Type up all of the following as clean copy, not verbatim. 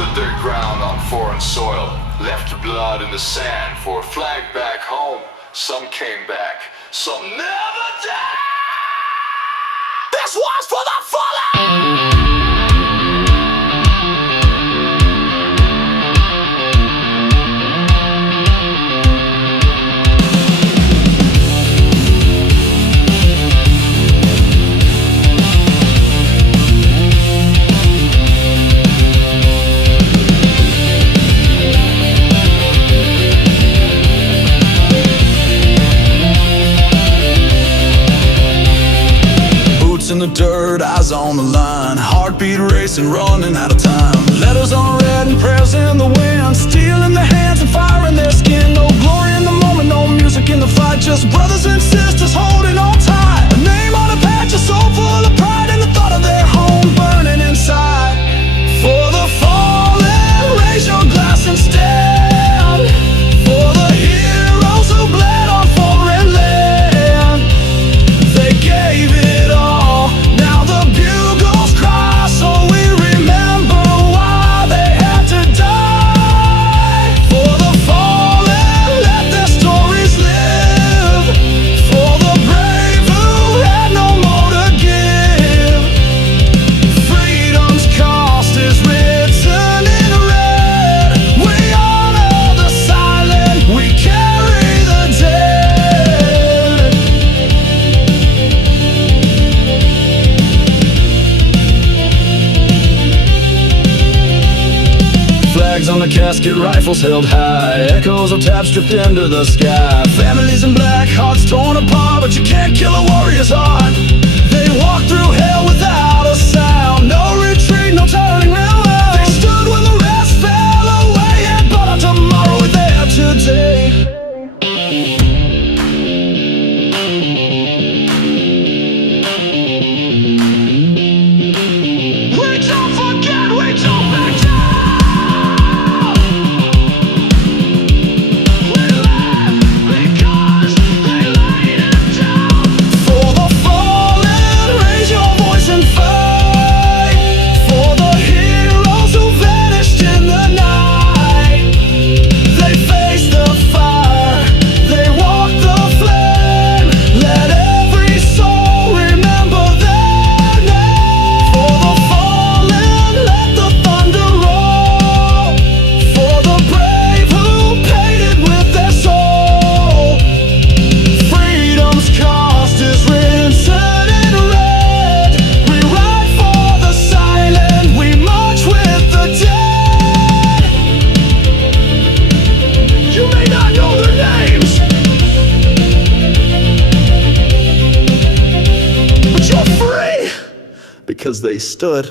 stood their ground on foreign soil, left blood in the sand for a flag back home. Some came back, some never died. This one's for the fallen! In the dirt, eyes on the line, heartbeat racing, running out of time. Letters unread and prayers in the wind, steel in their hands and fire in their skin. No glory in the moment, no music in the fight, just brothers and sisters holding on tight. A name on a patch, a soul full of pride, and the thought of their home burning inside. For the fallen, raise your glass and stand. For the heroes who bled on foreign land, they gave it all. On the casket, rifles held high, echoes of taps dripped into the sky. Families in black, hearts torn apart, but you can't kill a warrior's heart. They walked through hell without a sound, no retreat, no turning around. They stood when the rest fell away and brought out tomorrow with there today. We don't forget, we don't back down. Because they stood.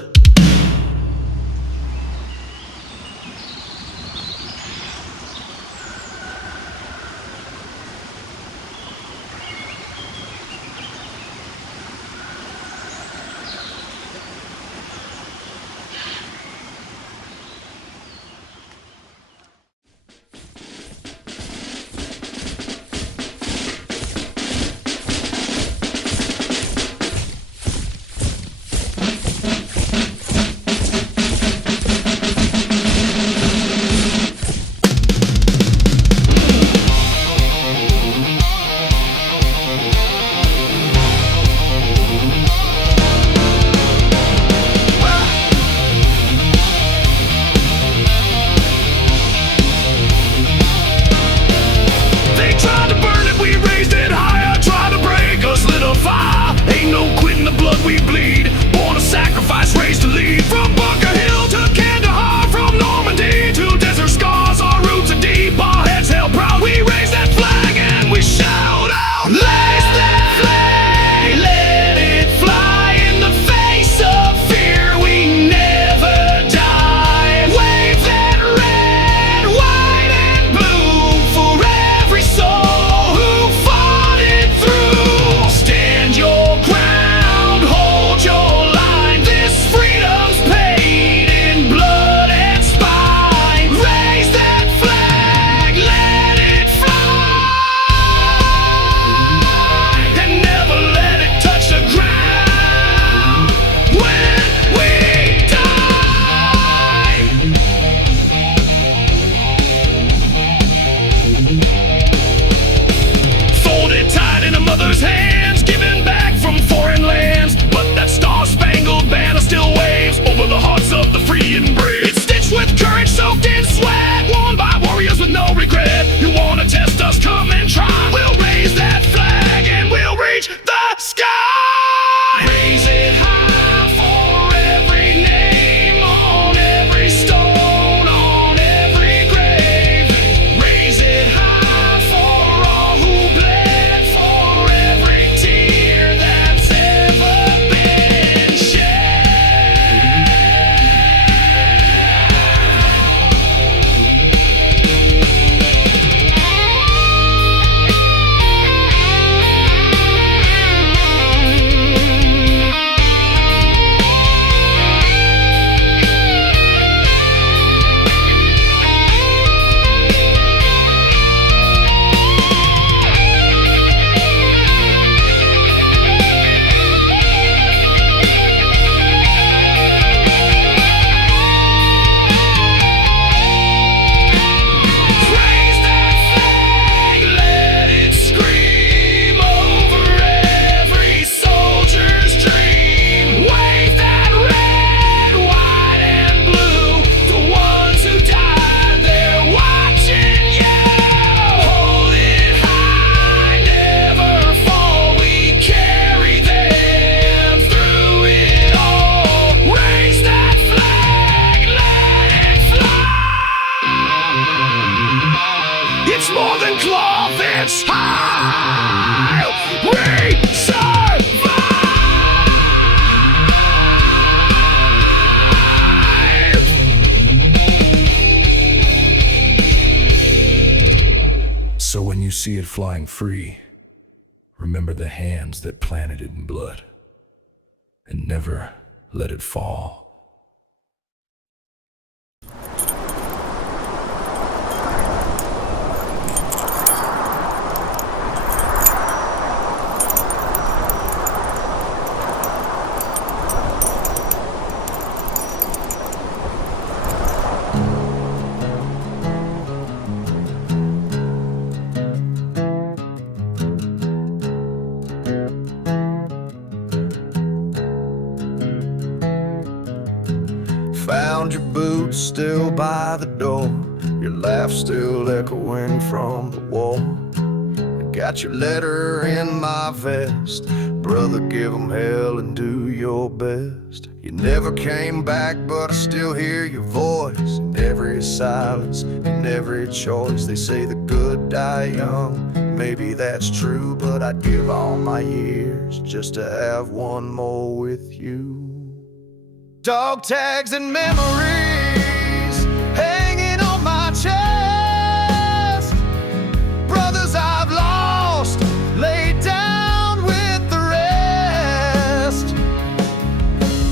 see it flying free, remember the hands that planted it in blood, and never let it fall. Found your boots still by the door, your laugh still echoing from the wall. I got your letter in my vest, brother, give 'em hell and do your best. You never came back, but I still hear your voice in every silence, in every choice. They say the good die young, maybe that's true, but I'd give all my years just to have one more with you. Dog tags and memories hanging on my chest, brothers I've lost, laid down with the rest.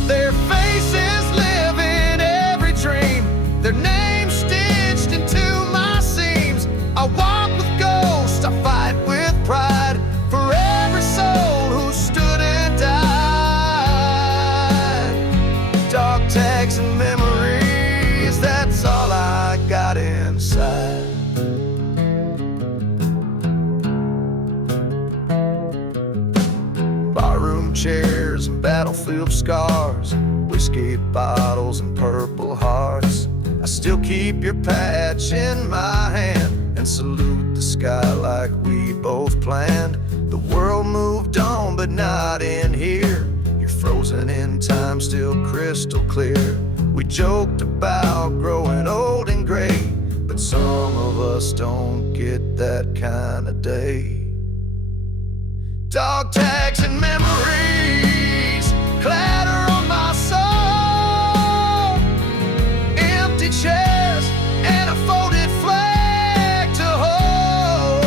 Their faces live in every dream, their names stitched into my seams. I walk with ghosts, I fight with pride for every soul who stood and died. Dog tags and memories, that's all I got inside. Barroom chairs and battlefield scars, whiskey bottles and purple hearts. I still keep your patch in my hand and salute the sky like we both planned. The world moved on, but not in here. You're frozen in time, still crystal clear. We joked about growing old and gray, but some of us don't get that kind of day. Dog tags and memories clatter on my soul, empty chairs and a folded flag to hold.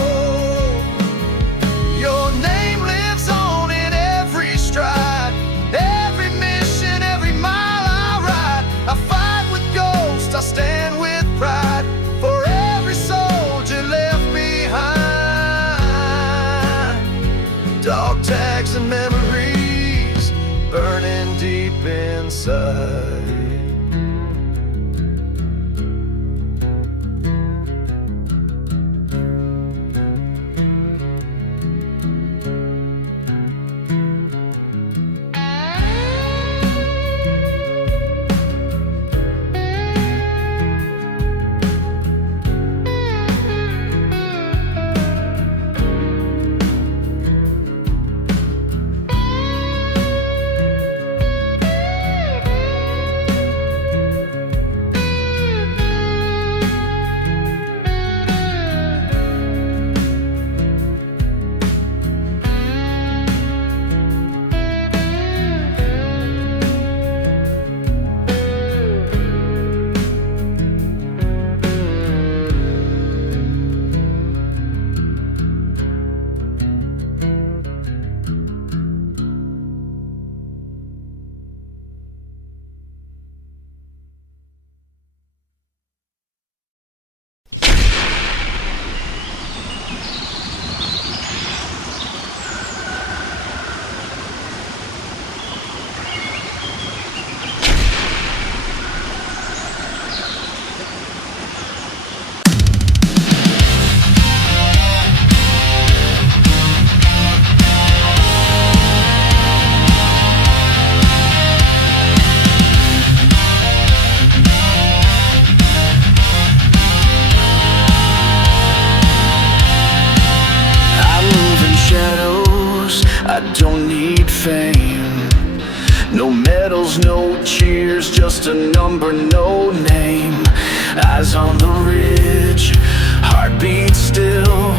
Your name lives on in every stride, every mission, every mile I ride. I fight with ghosts, I stand with pride for every soldier left behind. Dog tags and memories burning deep inside. No cheers, just a number, no name. Eyes on the ridge, heartbeat still.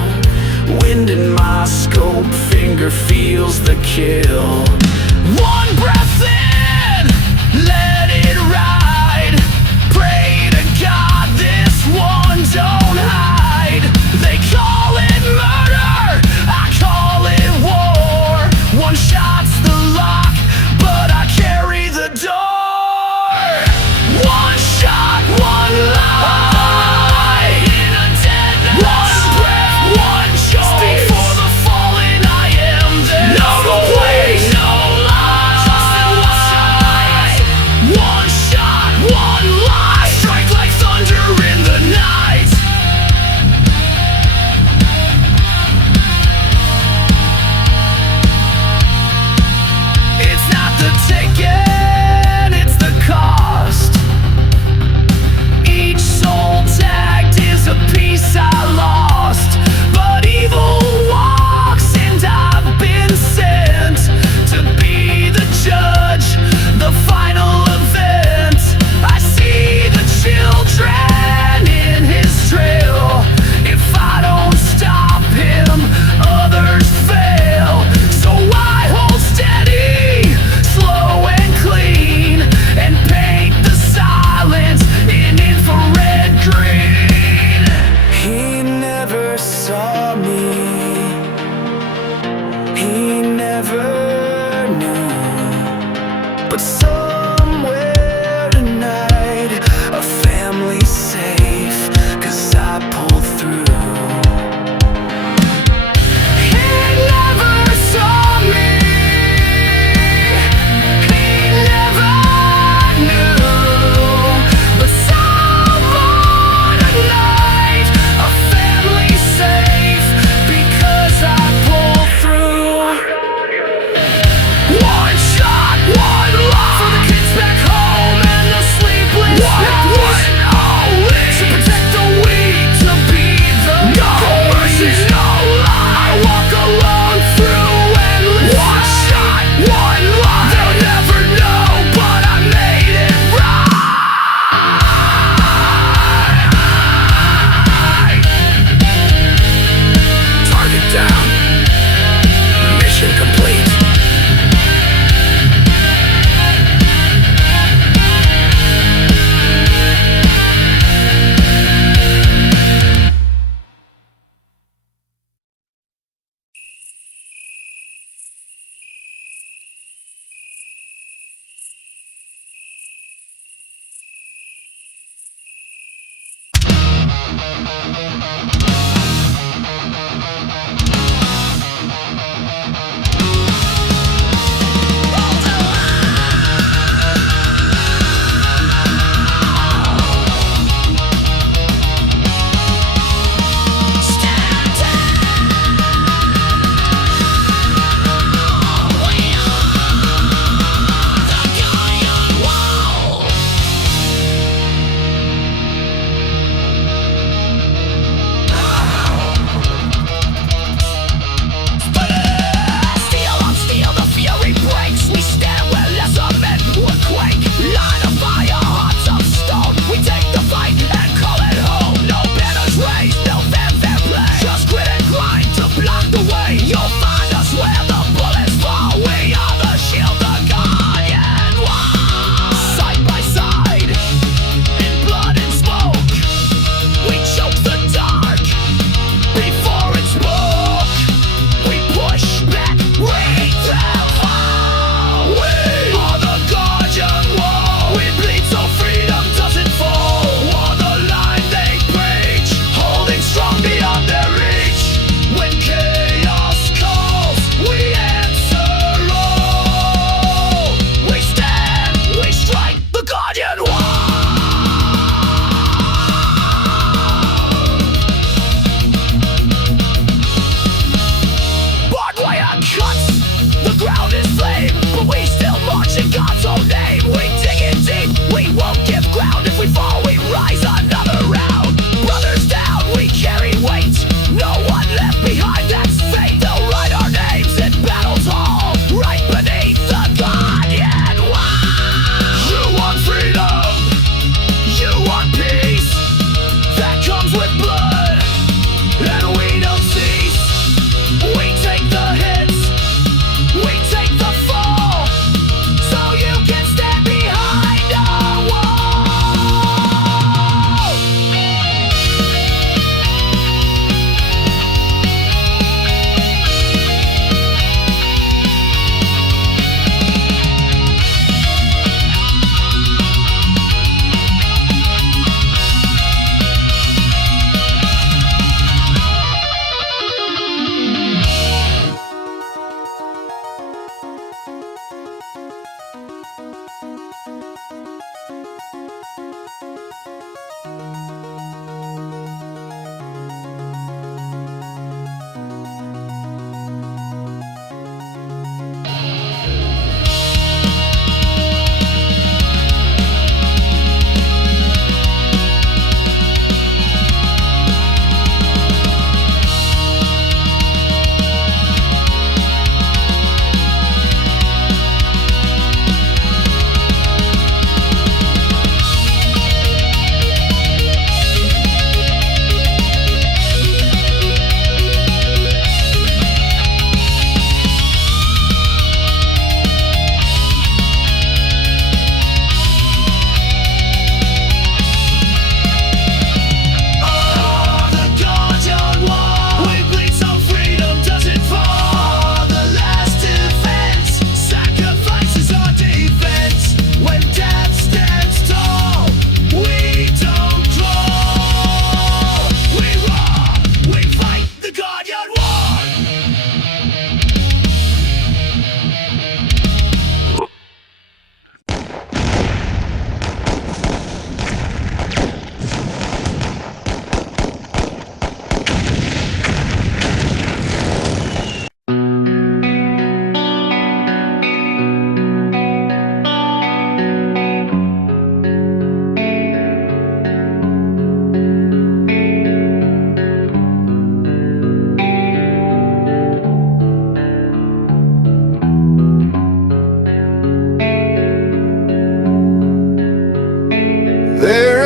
Wind in my scope, finger feels the kill. One breath in, let it ride. Pray to God this one don't hide. They call it murder. taken, it's the cost. Each soul tagged is a piece I lost. But evil walks and I've been sent to be the judge, the final event. I see the children in his trail. If I don't stop him, others fail. So I hold steady, slow and clean, and paint the silence in infrared green. He never saw me, he never knew. But somewhere tonight, a family's safe, 'cause I pulled through. He never saw me, he never knew. But somewhere tonight, a family's safe, because I pulled through. One shot, one life.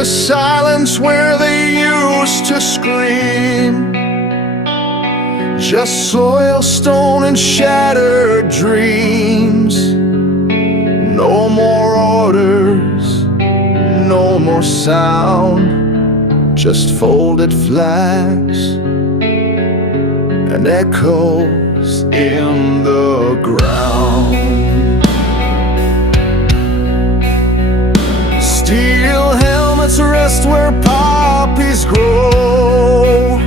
silence where they used to scream. Just soil, stone, and shattered dreams. No more orders, no more sound, just folded flags and echoes in the ground. Steel helmets rest where poppies grow.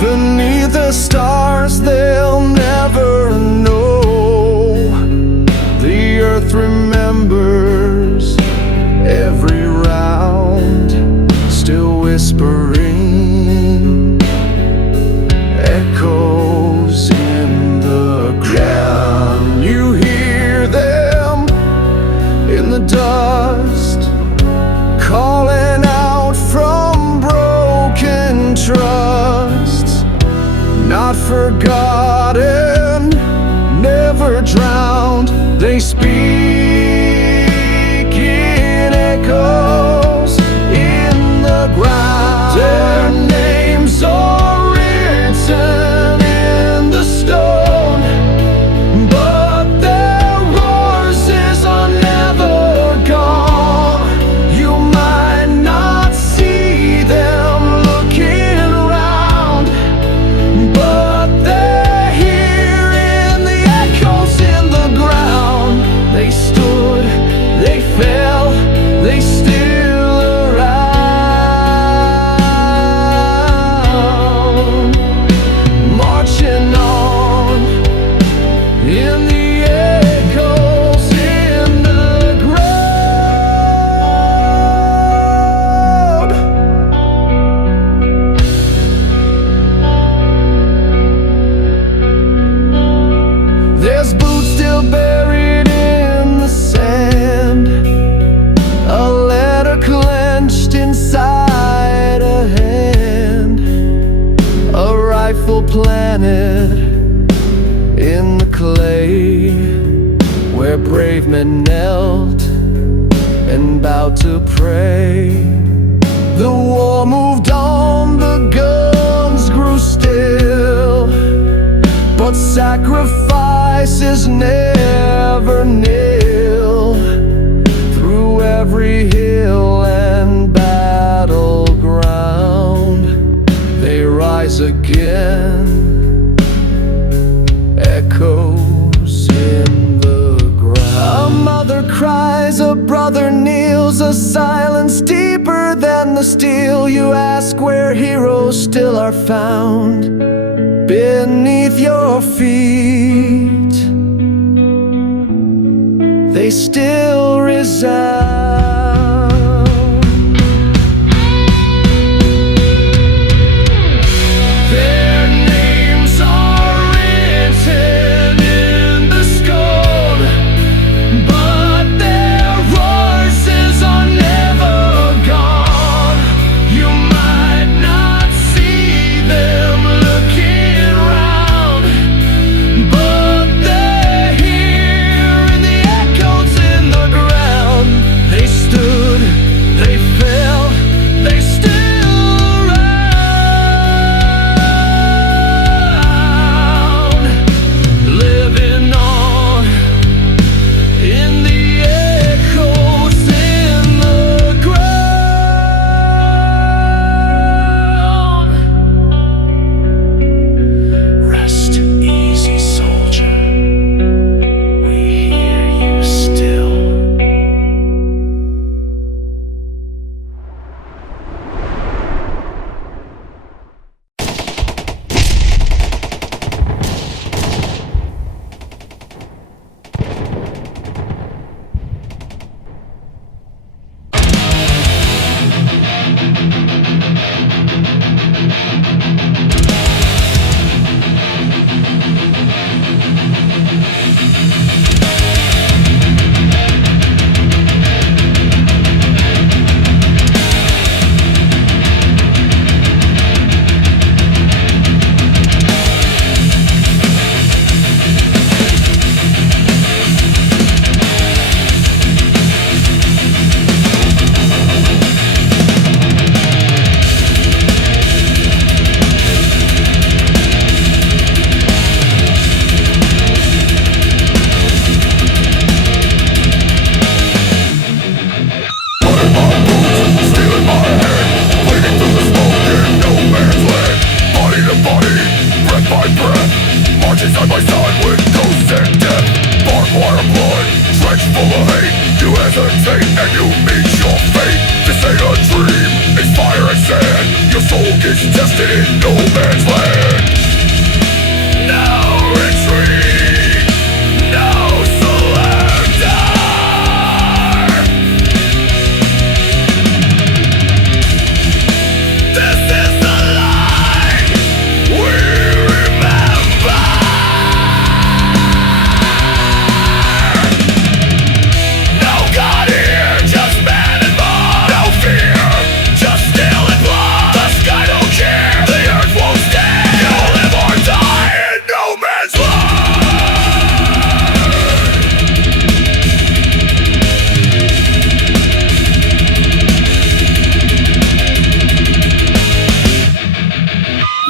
Beneath the stars they'll never know. The earth remembers every round, still whispering echoes in the ground. You hear them in the dust, calling out from broken trusts. Not forgotten, never drowned. They speak in echoes in the ground. Their names are written in the stone, but their voices are never gone. You might not see them looking around, but they're here in the echoes in the ground. They stood, they fell, they still around, marching on in the echoes in the ground. There's boots still buried in the sand, a letter clenched inside a hand, a rifle planted in the clay, where brave men knelt and bowed to pray. The war moved on, the guns grew still, but sacrifices never kneel. Through every hill and battleground, they rise again, echoes in the ground. A mother cries, a brother kneels, a silence deeper than the steel. You ask where heroes still are found beneath your feet. They still resound. Their names are written in the stone, but their voices are never gone. You might not see them looking around, but they're here in the echoes in the ground. They hate. You hesitate and you meet your fate. This ain't a dream, it's fire and sand. Your soul gets tested in no man's land. No retreat, no surrender. This is the line we remember. No God here, just man and mob. No fear, just steel and blood. The sky don't care, the earth won't stand. You'll live or die in no man's land.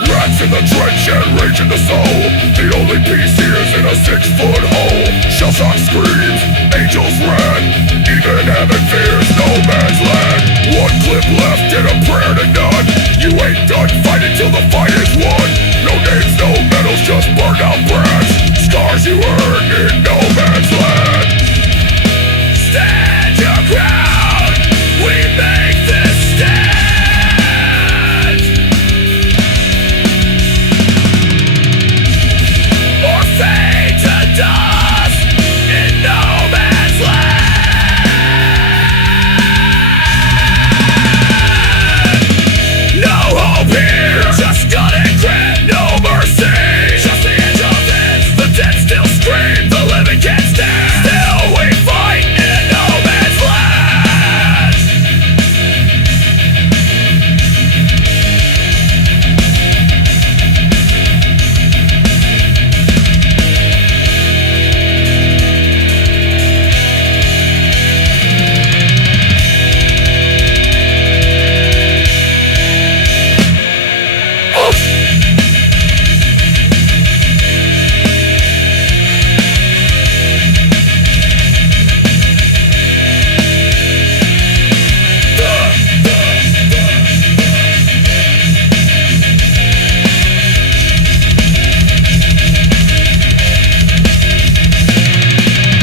Rats in the trench and rage in the soul. The only peace here is in a 6-foot hole. Shell-shock screams, angels ran. Even heaven fears no man's land. One clip left and a prayer to none. You ain't done fighting till the fight is won. No names, no medals, just burned out brass. Scars you earned in no man's land. Stand your ground, we make this stand. Or fade to dust in no man's land. No hope here, just gun and grit, no mercy. Just the edge of it, the dead still scream, the living can't stand. Still we fight in no man's land.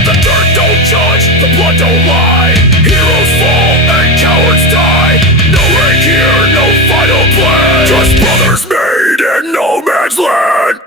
The dirt don't judge, the blood don't lie. Heroes fall and cowards die. No rank here, no final plan. Just brothers made in no man's land.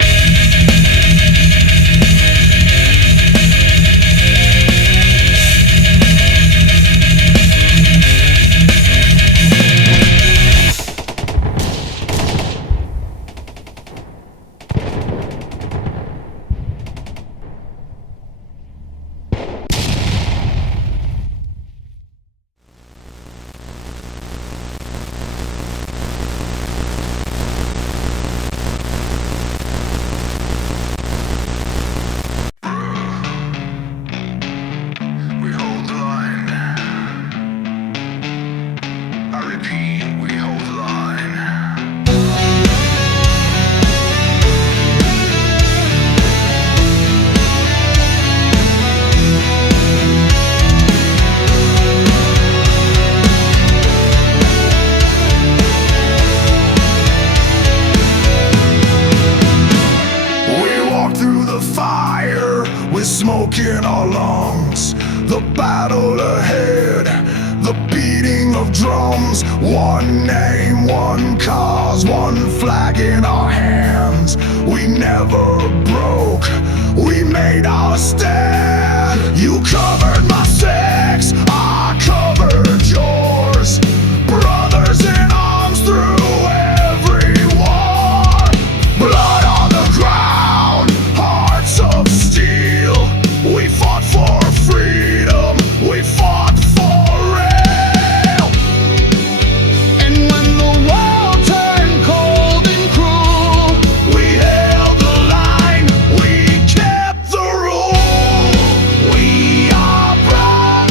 We hold the line. I repeat, we hold the line. We walk through the fire with smoke in our lungs. The battle ahead, the beating of drums. One name, one cause, one flag in our hands. We never broke, we made our stand. You covered my six, I covered yours. Brothers in arms through every war. Blood on the ground, hearts of steel. We fought for freedom, we fought for real. And when the world turned cold and cruel, we held the line, we kept the rule. We are proud.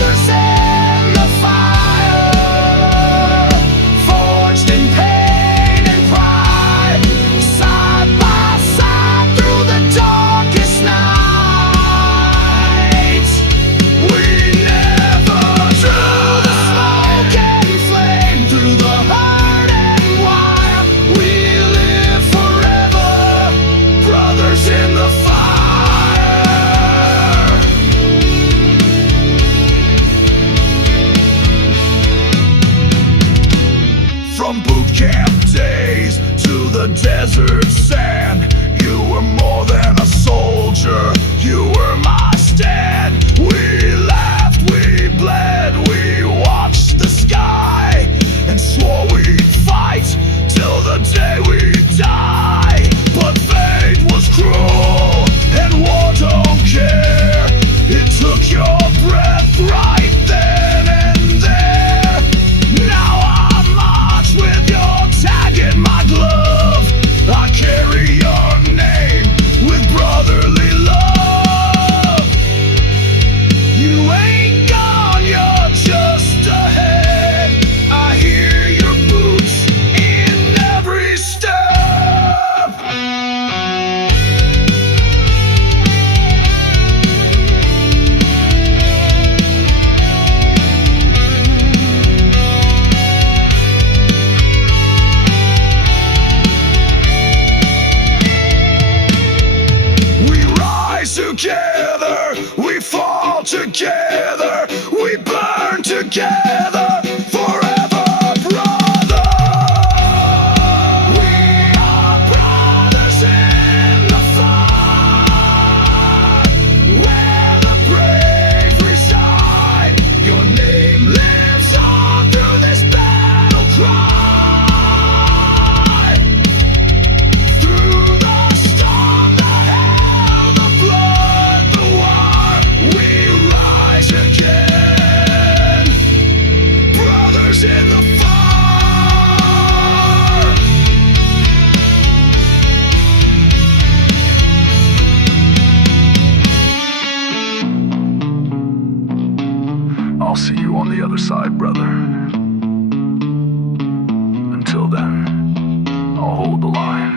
desert sand. You were more than a soldier, you were my stand. We laughed, we bled, we watched the sky, and swore we'd fight till the day we die. But fate was cruel, and war don't care. It took your breath right then and there. Now I march with your tag in my glove. I carry your name with brotherly love. You ain't gone, you're just ahead. I hear your boots in every step. We rise together, we fall together, we burn together, forever, brother. We are brothers in the fire, where the brave reside. Your name lives on through this battle cry. Through the storm, the hell, the blood, the war, we rise again, brothers in the fire. I'll see you on the other side, brother. Until then, I'll hold the line.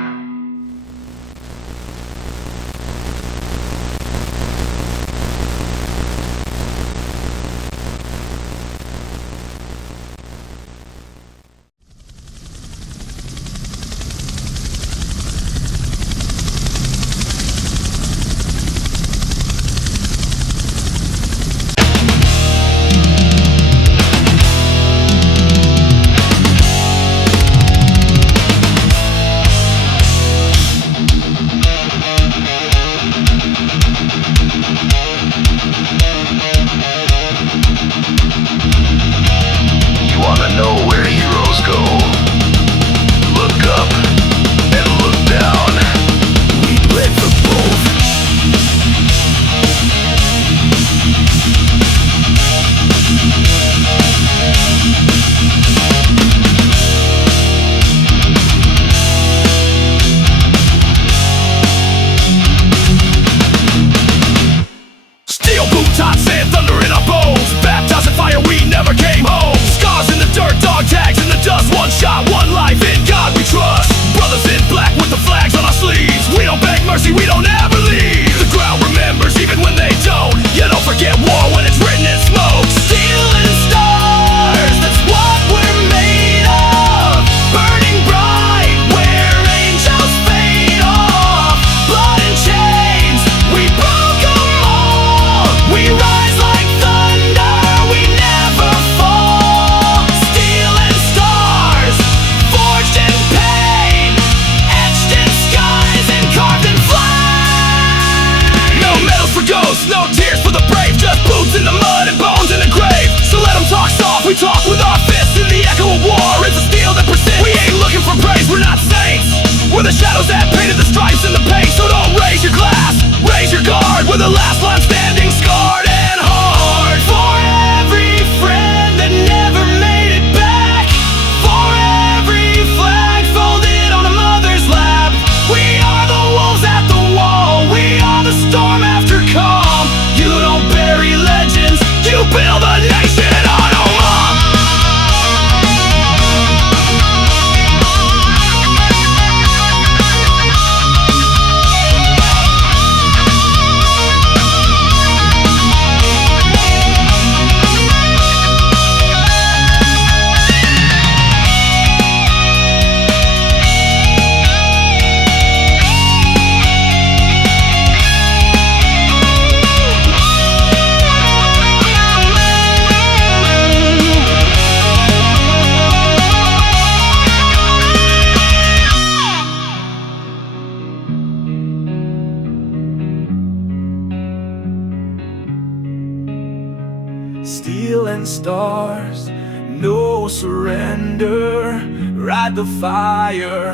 steel and stars, no surrender, ride the fire.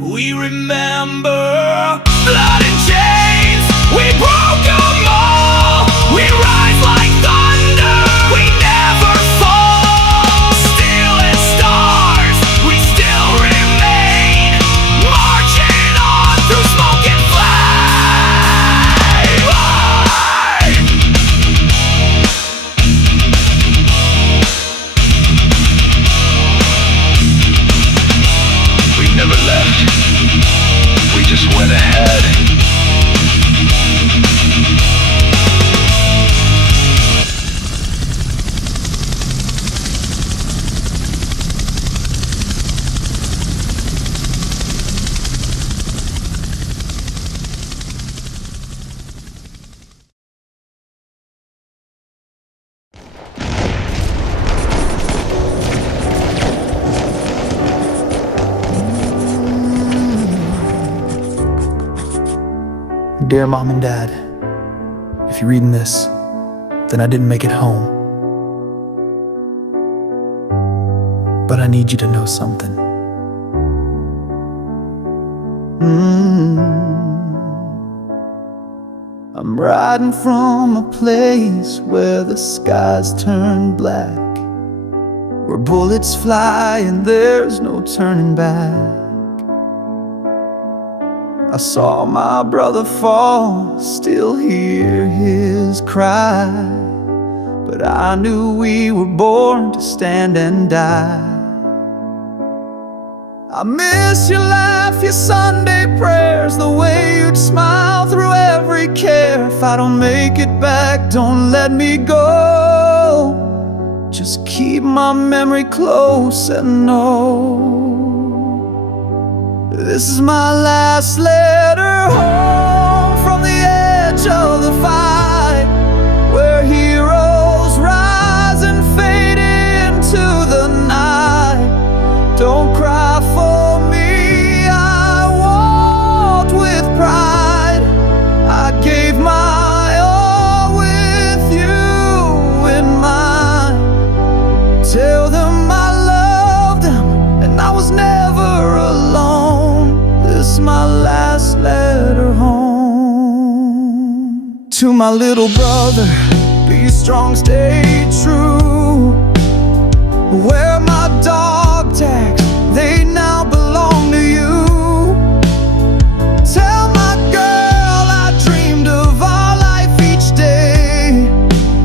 We remember blood and chains, we broke them all. We rise like thunder, we never fall. Steel and stars, we still remain, marching on through smoke and flame. We never left, we just went ahead. Dear Mom and Dad, if you're reading this, then I didn't make it home. But I need you to know something. I'm riding from a place where the skies turn black, where bullets fly and there's no turning back. I saw my brother fall, still hear his cry, but I knew we were born to stand and die. I miss your laugh, your Sunday prayers, the way you'd smile through every care. If I don't make it back, don't let me go. Just keep my memory close and know this is my last letter home from the edge of the fight, where heroes rise and fade into the night. Don't cry for me, I walked with pride. I gave my all with you in mind. Tell them I loved them and I was never alone. This is my last letter home. To my little brother, be strong, stay true. Wear my dog tags, they now belong to you. Tell my girl I dreamed of our life each day,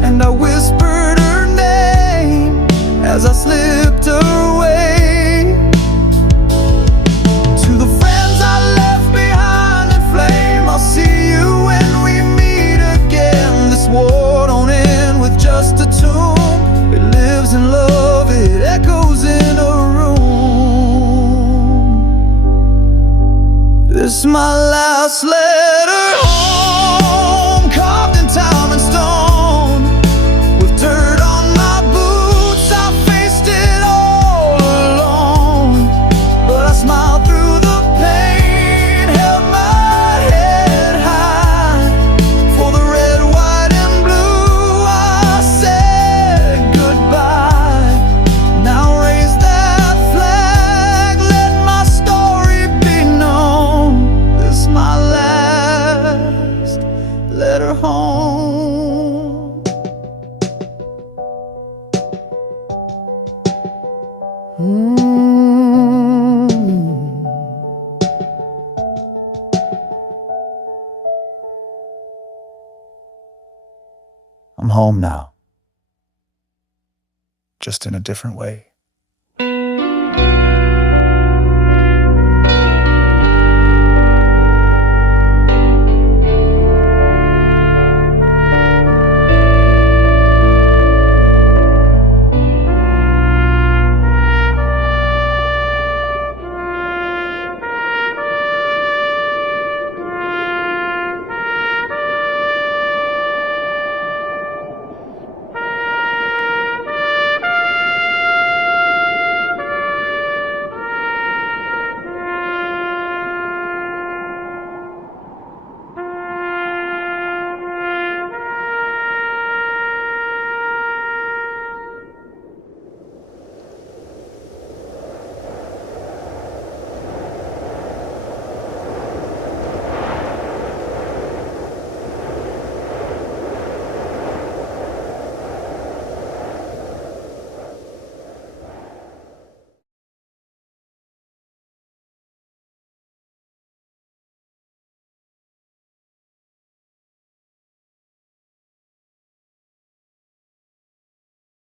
and I whispered her name as I slipped away. To the friends I left behind in flame, I'll see you when we meet again. This war don't end with just a tomb, it lives in love, it echoes in a room. This is my last letter home, carved in time and stone. With dirt on my boots, I faced it all alone. But I smiled through the pain, held my head high. For the red, white, and blue, I said goodbye. Now raise that flag, let my story be known. This is my last letter home. I'm home now, just in a different way.